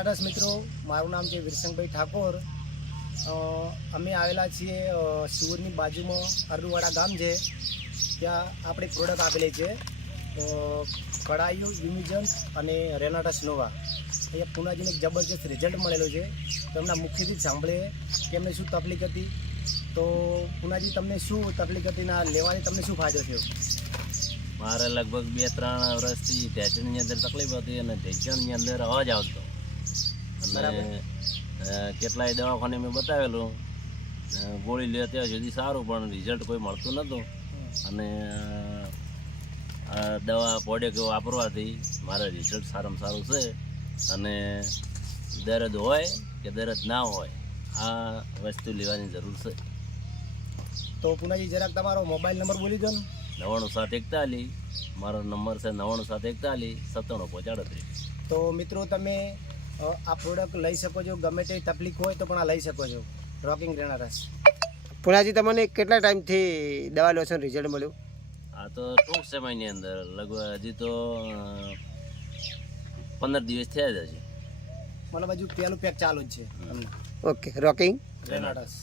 નમસ્કાર મિત્રો, મારું નામ છે વિરસંગભાઈ ઠાકોર. અમે આવેલા છીએ શિવરની બાજુમાં અરલુવાડા ગામ છે. ત્યાં આપણે પ્રોડક્ટ આપેલી છે કડાયું યુમિજન્સ અને રેનાટા સ્નોવા. અહીંયા પુનાજીને જબરજસ્ત રિઝલ્ટ મળેલું છે. તો એમના મુખ્યથી સાંભળીએ કે એમને શું તકલીફ હતી. તો પુનાજી, તમને શું તકલીફ હતી ના લેવાની તમને શું ફાયદો થયો? મારે લગભગ 2-3 વર્ષથી ઢેચણની અંદર તકલીફ હતી અને ઢેચણની અંદર અવાજ આવતો અને કેટલાય દવાખાને મેં બતાવેલું, ગોળી લે ત્યાં સુધી સારું, પણ રિઝલ્ટ કોઈ મળતું નહોતું. અને આ દવા પ્રોડક્ટ વાપરવાથી મારે રિઝલ્ટ સારામાં સારું છે. અને દર્દ હોય કે દર્દ ના હોય, આ વસ્તુ લેવાની જરૂર છે. તો પુનાજી, જરાક તમારો મોબાઈલ નંબર બોલી દો ને. 9741, મારો નંબર છે 9741 9735. તો મિત્રો, તમે આ પ્રોડક્ટ લઈ શકો છો. ગમે તે તકલીફ હોય તો પણ આ લઈ શકો છો. રોકિંગ રેનારસ. પુનાજી, તમને કેટલા ટાઈમથી દવા લો છો, રિઝલ્ટ મળ્યું? આ તો ટૂંક સમયની અંદર, લગભગ હજી તો 15 દિવસ થયા જ છે. મતલબ હજુ પહેલું પેક ચાલુ જ છે. Okay, rocking રેનારસ.